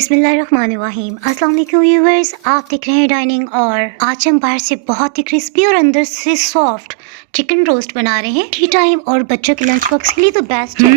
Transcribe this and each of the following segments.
बिस्मिल्लाहिर्रहमानिर्रहीम। अस्सलाम वालेकुम व्यूअर्स, आप देख रहे हैं डाइनिंग और आज हम बाहर से बहुत ही क्रिस्पी और अंदर से सॉफ्ट चिकन रोस्ट बना रहे हैं। टी टाइम और बच्चों के लंच बॉक्स के लिए तो बेस्ट है।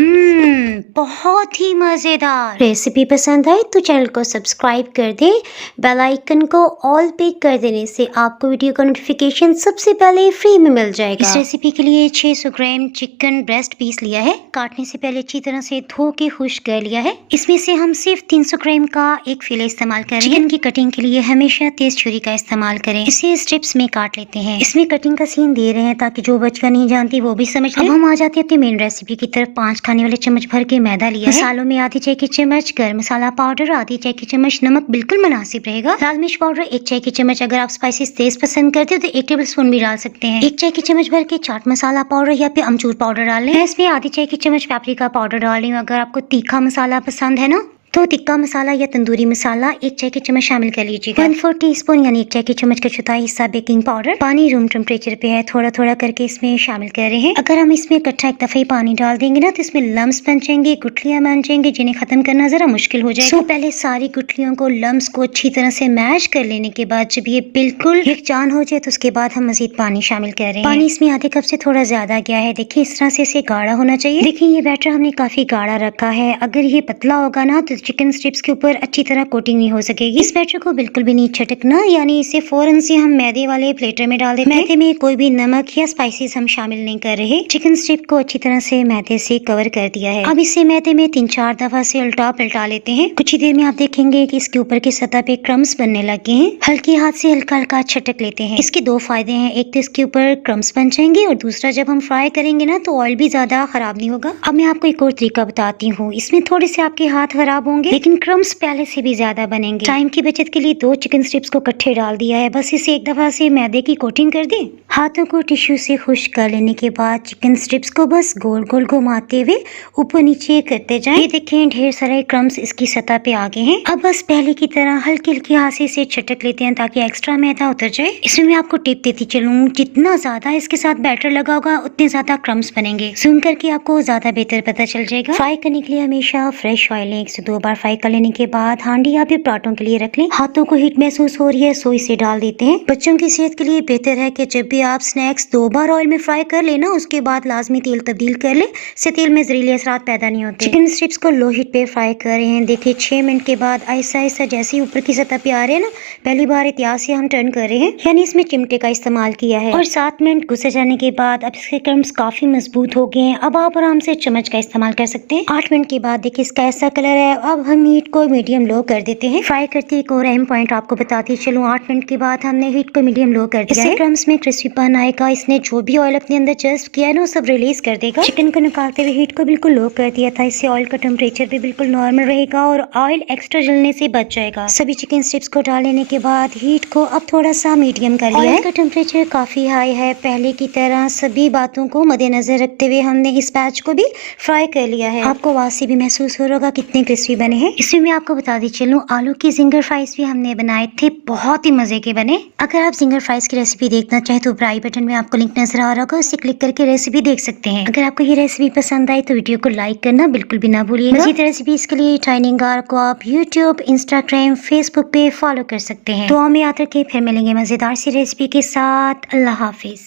बहुत ही मजेदार। रेसिपी पसंद आए तो चैनल को सब्सक्राइब कर दे, बेल आइकन को ऑल पे कर देने से आपको वीडियो का नोटिफिकेशन सबसे पहले फ्री में मिल जाएगा। इस रेसिपी के लिए 600 ग्राम चिकन ब्रेस्ट पीस लिया है। काटने से पहले अच्छी तरह से धो के खुश्क कर लिया है। इसमें से हम सिर्फ 300 ग्राम का एक फिले इस्तेमाल करें। चिकन की कटिंग के लिए हमेशा तेज छुरी का इस्तेमाल करें। इसे स्ट्रिप्स में काट लेते हैं। इसमें कटिंग का सीन दे रहे हैं ताकि जो बच्चा नहीं जानती वो भी समझ ले। अब हम आ जाते हैं अपनी मेन रेसिपी की तरफ। 5 खाने वाले चम्मच भर के मैदा लिया है। मसालों में आधी चाय की चम्मच गरम मसाला पाउडर, आधी चाय की चम्मच नमक बिल्कुल मुनासिब रहेगा। लाल मिर्च पाउडर 1 चाय की चम्मच, अगर आप स्पाइसेस तेज पसंद करते हो तो 1 टेबल स्पून भी डाल सकते हैं। 1 चाय की चम्मच भर के चाट मसाला पाउडर या फिर अमचूर पाउडर डाल लें। इसमें आधी चाय की चम्मच पेपरिका पाउडर डाल रही हूँ। अगर आपको तीखा मसाला पसंद है ना तो तिक्का मसाला या तंदूरी मसाला 1 चाय की चम्मच शामिल कर लीजिएगा। 1/4 टीस्पून यानी 1 चाय की चम्मच का चौथाई हिस्सा बेकिंग पाउडर। पानी रूम टेम्परेचर पे है, थोड़ा थोड़ा करके इसमें शामिल कर रहे हैं। अगर हम इसमें इकट्ठा एक दफा ही पानी डाल देंगे ना तो इसमें लम्स बन जाएंगे, गुठलियां बन जाएंगी, जिन्हें खत्म करना जरा मुश्किल हो जाएगा। पहले सारी गुठलियों को, लम्स को अच्छी तरह से मैश कर लेने के बाद जब ये बिल्कुल यकजान हो जाए तो उसके बाद हम मजीद पानी शामिल कर रहे हैं। पानी इसमें आधे कप से थोड़ा ज्यादा गया है। देखिए इस तरह से इसे गाढ़ा होना चाहिए। देखिए ये बैटर हमने काफी गाढ़ा रखा है। अगर ये पतला होगा ना तो चिकन स्ट्रिप्स के पर अच्छी तरह कोटिंग नहीं हो सकेगी। इस बैटर को बिल्कुल भी नहीं छटकना, यानी इसे फौरन से हम मैदे वाले प्लेटर में डाल देते हैं। मैदे में कोई भी नमक या स्पाइसेस हम शामिल नहीं कर रहे। चिकन स्ट्रिप को अच्छी तरह से मैदे से कवर कर दिया है। अब इसे मैदे में 3-4 दफा से उल्टा पलटा लेते हैं। कुछ ही देर में आप देखेंगे कि इसके ऊपर की सतह पे क्रम्स बनने लगे हैं। हल्के हाथ से हल्का हल्का छटक लेते हैं। इसके 2 फायदे हैं, एक तो इसके ऊपर क्रम्स बन जाएंगे और दूसरा जब हम फ्राई करेंगे ना तो ऑयल भी ज्यादा खराब नहीं होगा। अब मैं आपको एक और तरीका बताती हूँ। इसमें थोड़े से आपके हाथ खराब होंगे लेकिन क्रम्स पहले से भी ज्यादा बनेंगे। टाइम की बचत के लिए 2 चिकन स्ट्रिप्स को इकट्ठे डाल दिया है। बस इसे एक दफा से मैदे की कोटिंग कर दें। हाथों को टिश्यू से खुश्क कर लेने के बाद चिकन स्ट्रिप्स को बस गोल गोल घुमाते हुए ऊपर नीचे करते जाएं। ये देखें ढेर सारे क्रम्स इसकी सतह पे आ गए हैं। अब बस पहले की तरह हल्की हल्की हाथ से इसे छटक लेते हैं ताकि एक्स्ट्रा मैदा उतर जाए। इसमें मैं आपको टिप देती चलूं, जितना ज्यादा इसके साथ बैटर लगा होगा उतने ज्यादा क्रम्स बनेंगे। सुन करके आपको ज्यादा बेहतर पता चल जाएगा। फ्राई करने के लिए हमेशा फ्रेश ऑयल लें। 1 से 2 बार फ्राई कर लेने के बाद हांडी या फिर पराठों के लिए रख लें। हाथों को हीट महसूस हो रही है सो इसे डाल देते हैं। बच्चों की सेहत के लिए बेहतर है कि जब भी आप स्नैक्स 2 बार ऑयल में फ्राई कर लेना उसके बाद लाजमी तेल तब्दील कर ले, इससे तेल में जहरीले असरात पैदा नहीं होते। चिकन स्ट्रिप्स को लो हीट पे फ्राई कर रहे हैं। देखिए 6 मिनट के बाद आहिस्ता आहिस्ता जैसे ही ऊपर की सतह पे आ रहे हैं ना, पहली बार एहतियात से हम टर्न कर रहे हैं, यानी इसमें चिमटे का इस्तेमाल किया है। और 7 मिनट गुजर जाने के बाद अब इसके क्रम्स काफी मजबूत हो गए हैं। अब आप आराम से चम्मच का इस्तेमाल कर सकते हैं। 8 मिनट के बाद देखिए इसका ऐसा कलर है। अब हम हीट को मीडियम लो कर देते हैं। फ्राई करते एक और अहम पॉइंट आपको बताती चलूं, 8 मिनट के बाद हमने हीट को मीडियम लो कर दिया है। क्रम्स में क्रिस्पीपन आएगा। इसने जो भी ऑयल अपने अंदर जस्ट किया है ना सब रिलीज कर देगा। चिकन को निकालते हुए हीट को बिल्कुल लो कर दिया था। इससे ऑयल का टेम्परेचर भी बिल्कुल नॉर्मल रहेगा और ऑयल एक्स्ट्रा जलने से बच जाएगा। सभी चिकन स्ट्रिप्स को डाल लेने के बाद हीट को अब थोड़ा सा मीडियम कर लिया है। ऑयल का टेम्परेचर काफी हाई है। पहले की तरह सभी बातों को मद्देनजर रखते हुए हमने इस बैच को भी फ्राई कर लिया है। आपको आवाज से भी महसूस हो रहा होगा कितने क्रिस्पी बने हैं। इसमें मैं आपको बता दी चलूं, आलू की जिंगर फ्राइज भी हमने बनाए थे, बहुत ही मजे के बने। अगर आप जिंगर फ्राइज की रेसिपी देखना चाहे तो ऊपर आई बटन में आपको लिंक नजर आ रहा होगा, उससे क्लिक करके रेसिपी देख सकते हैं। अगर आपको ये रेसिपी पसंद आई तो वीडियो को लाइक करना बिल्कुल भी ना भूलिएगा। मजीद रेसिपीज के लिए डाइनिंग आवर को आप यूट्यूब, इंस्टाग्राम, फेसबुक पे फॉलो कर सकते हैं। तो में आकर के फिर मिलेंगे मजेदार सी रेसिपी के साथ। अल्लाह हाफिज।